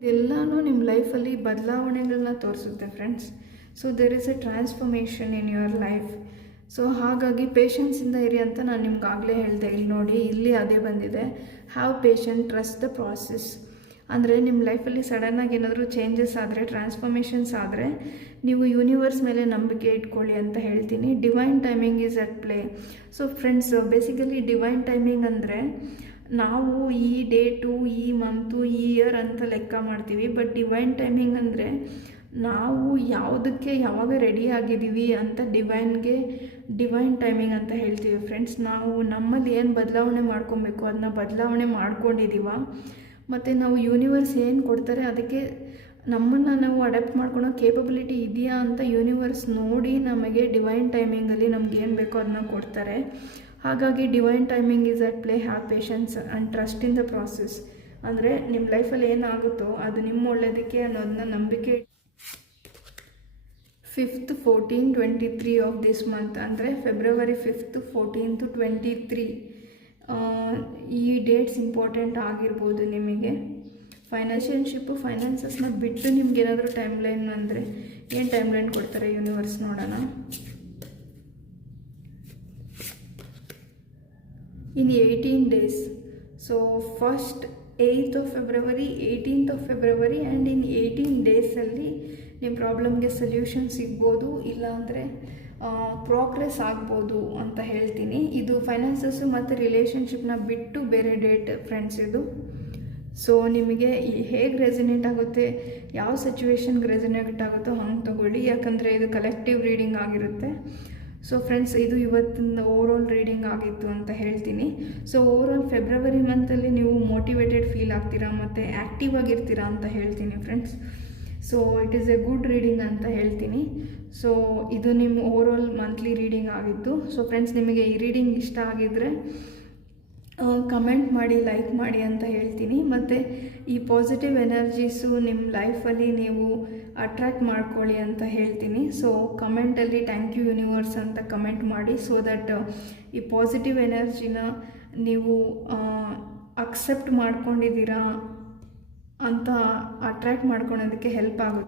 ಇದೆಲ್ಲನೂ ನಿಮ್ಮ ಲೈಫಲ್ಲಿ ಬದಲಾವಣೆಗಳನ್ನ ತೋರಿಸುತ್ತೆ friends. So there is a transformation in your life. So ಹಾಗಾಗಿ ಪೇಷನ್ಸಿಂದ ಇರಿ ಅಂತ ನಾನು ನಿಮ್ಗಾಗಲೇ ಹೇಳಿದೆ. ಇಲ್ಲಿ ನೋಡಿ, ಇಲ್ಲಿ ಅದೇ ಬಂದಿದೆ, have patience, trust the process. ಅಂದರೆ ನಿಮ್ಮ ಲೈಫಲ್ಲಿ ಸಡನ್ನಾಗಿ ಏನಾದರೂ ಚೇಂಜಸ್ ಆದರೆ, ಟ್ರಾನ್ಸ್ಫಾರ್ಮೇಷನ್ಸ್ ಆದರೆ, ನೀವು ಯೂನಿವರ್ಸ್ ಮೇಲೆ ನಂಬಿಕೆ ಇಟ್ಕೊಳ್ಳಿ ಅಂತ ಹೇಳ್ತೀನಿ. Divine timing is at play. So friends, basically divine timing ಅಂದರೆ ನಾವು ಈ ಡೇಟು, ಈ ಮಂತು, ಈ ಇಯರ್ ಅಂತ ಲೆಕ್ಕ ಮಾಡ್ತೀವಿ. ಬಟ್ ಡಿವೈನ್ ಟೈಮಿಂಗ್ ಅಂದರೆ ನಾವು ಯಾವುದಕ್ಕೆ ಯಾವಾಗ ರೆಡಿ ಆಗಿದ್ದೀವಿ ಅಂತ ಡಿವೈನ್ ಟೈಮಿಂಗ್ ಅಂತ ಹೇಳ್ತೀವಿ ಫ್ರೆಂಡ್ಸ್. ನಾವು ನಮ್ಮಲ್ಲಿ ಏನು ಬದಲಾವಣೆ ಮಾಡ್ಕೊಬೇಕು ಅದನ್ನ ಬದಲಾವಣೆ ಮಾಡ್ಕೊಂಡಿದ್ದೀವ, ಮತ್ತು ನಾವು ಯೂನಿವರ್ಸ್ ಏನು ಕೊಡ್ತಾರೆ ಅದಕ್ಕೆ ನಮ್ಮನ್ನು ನಾವು ಅಡಾಪ್ಟ್ ಮಾಡ್ಕೊಳೋ ಕೇಪಬಿಲಿಟಿ ಇದೆಯಾ ಅಂತ ಯೂನಿವರ್ಸ್ ನೋಡಿ ನಮಗೆ ಡಿವೈನ್ ಟೈಮಿಂಗಲ್ಲಿ ನಮ್ಗೆ ಏನು ಬೇಕೋ ಅದನ್ನ ಕೊಡ್ತಾರೆ. ಹಾಗಾಗಿ divine timing is at play. Have patience and trust in the process. ಅಂದರೆ ನಿಮ್ಮ ಲೈಫಲ್ಲಿ ಏನಾಗುತ್ತೋ ಅದು ನಿಮ್ಮ ಒಳ್ಳೆಯದಕ್ಕೆ ಅನ್ನೋದನ್ನ ನಂಬಿಕೆ. 5th, 14, 23 ಆಫ್ ದಿಸ್ ಮಂತ್, ಅಂದರೆ ಫೆಬ್ರವರಿ 5th, 14th, 23 ಈ ಡೇಟ್ಸ್ ಇಂಪಾರ್ಟೆಂಟ್ ಆಗಿರ್ಬೋದು ನಿಮಗೆ. ಫೈನಾನ್ಸಸ್ನ ಬಿಟ್ಟು ನಿಮ್ಗೆ ಏನಾದರೂ ಟೈಮ್ ಲೈನ್ ಅಂದರೆ ಏನು ಟೈಮ್ ಲೈನ್ ಕೊಡ್ತಾರೆ ಯೂನಿವರ್ಸ್ ನೋಡೋಣ. ಇನ್ 18 days. So first 8th of February, 18th of February and in 18 daysಲ್ಲಿ ನಿಮ್ಮ ಪ್ರಾಬ್ಲಮ್ಗೆ ಸೊಲ್ಯೂಷನ್ ಸಿಗ್ಬೋದು, ಇಲ್ಲಾಂದರೆ ಪ್ರೋಗ್ರೆಸ್ ಆಗ್ಬೋದು ಅಂತ ಹೇಳ್ತೀನಿ. ಇದು ಫೈನಾನ್ಸಸ್ಸು ಮತ್ತು ರಿಲೇಷನ್ಶಿಪ್ನ ಬಿಟ್ಟು ಬೇರೆ ಡೇಟ್ ಫ್ರೆಂಡ್ಸ್ ಇದು. ಸೊ ನಿಮಗೆ ಹೇಗೆ ರೆಸಿನೇಟ್ ಆಗುತ್ತೆ, ಯಾವ ಸಿಚುವೇಶನ್ಗೆ ರೆಸಿನೇಟ್ ಆಗುತ್ತೋ ಹಂಗೆ ತೊಗೊಳ್ಳಿ, ಯಾಕಂದರೆ ಇದು ಕಲೆಕ್ಟಿವ್ ರೀಡಿಂಗ್ ಆಗಿರುತ್ತೆ. ಸೊ ಫ್ರೆಂಡ್ಸ್, ಇದು ಇವತ್ತಿನ ಓವರಾಲ್ ರೀಡಿಂಗ್ ಆಗಿತ್ತು ಅಂತ ಹೇಳ್ತೀನಿ. ಸೊ ಓವರಾಲ್ ಫೆಬ್ರವರಿ ಮಂತಲ್ಲಿ ನೀವು ಮೋಟಿವೇಟೆಡ್ ಫೀಲ್ ಆಗ್ತೀರಾ ಮತ್ತು ಆ್ಯಕ್ಟಿವ್ ಆಗಿರ್ತೀರಾ ಅಂತ ಹೇಳ್ತೀನಿ friends. So it is A good reading ಅಂತ ಹೇಳ್ತೀನಿ. ಸೊ ಇದು ನಿಮ್ಮ ಓವರಾಲ್ ಮಂತ್ಲಿ ರೀಡಿಂಗ್ ಆಗಿತ್ತು. ಸೊ ಫ್ರೆಂಡ್ಸ್, ನಿಮಗೆ ಈ ರೀಡಿಂಗ್ ಇಷ್ಟ ಆಗಿದ್ದರೆ ಕಮೆಂಟ್ ಮಾಡಿ, ಲೈಕ್ ಮಾಡಿ ಅಂತ ಹೇಳ್ತೀನಿ. ಮತ್ತು ಈ ಪಾಸಿಟಿವ್ ಎನರ್ಜೀಸು ನಿಮ್ಮ ಲೈಫಲ್ಲಿ ನೀವು ಅಟ್ರ್ಯಾಕ್ಟ್ ಮಾಡ್ಕೊಳ್ಳಿ ಅಂತ ಹೇಳ್ತೀನಿ. ಸೊ ಕಮೆಂಟಲ್ಲಿ ಥ್ಯಾಂಕ್ ಯು ಯೂನಿವರ್ಸ್ ಅಂತ ಕಮೆಂಟ್ ಮಾಡಿ, ಸೊ ದಟ್ ಈ ಪಾಸಿಟಿವ್ ಎನರ್ಜಿನ ನೀವು ಅಕ್ಸೆಪ್ಟ್ ಮಾಡ್ಕೊಂಡಿದ್ದೀರಾ ಅಂತ ಅಟ್ರ್ಯಾಕ್ಟ್ ಮಾಡ್ಕೊಳೋದಕ್ಕೆ ಹೆಲ್ಪ್ ಆಗುತ್ತೆ.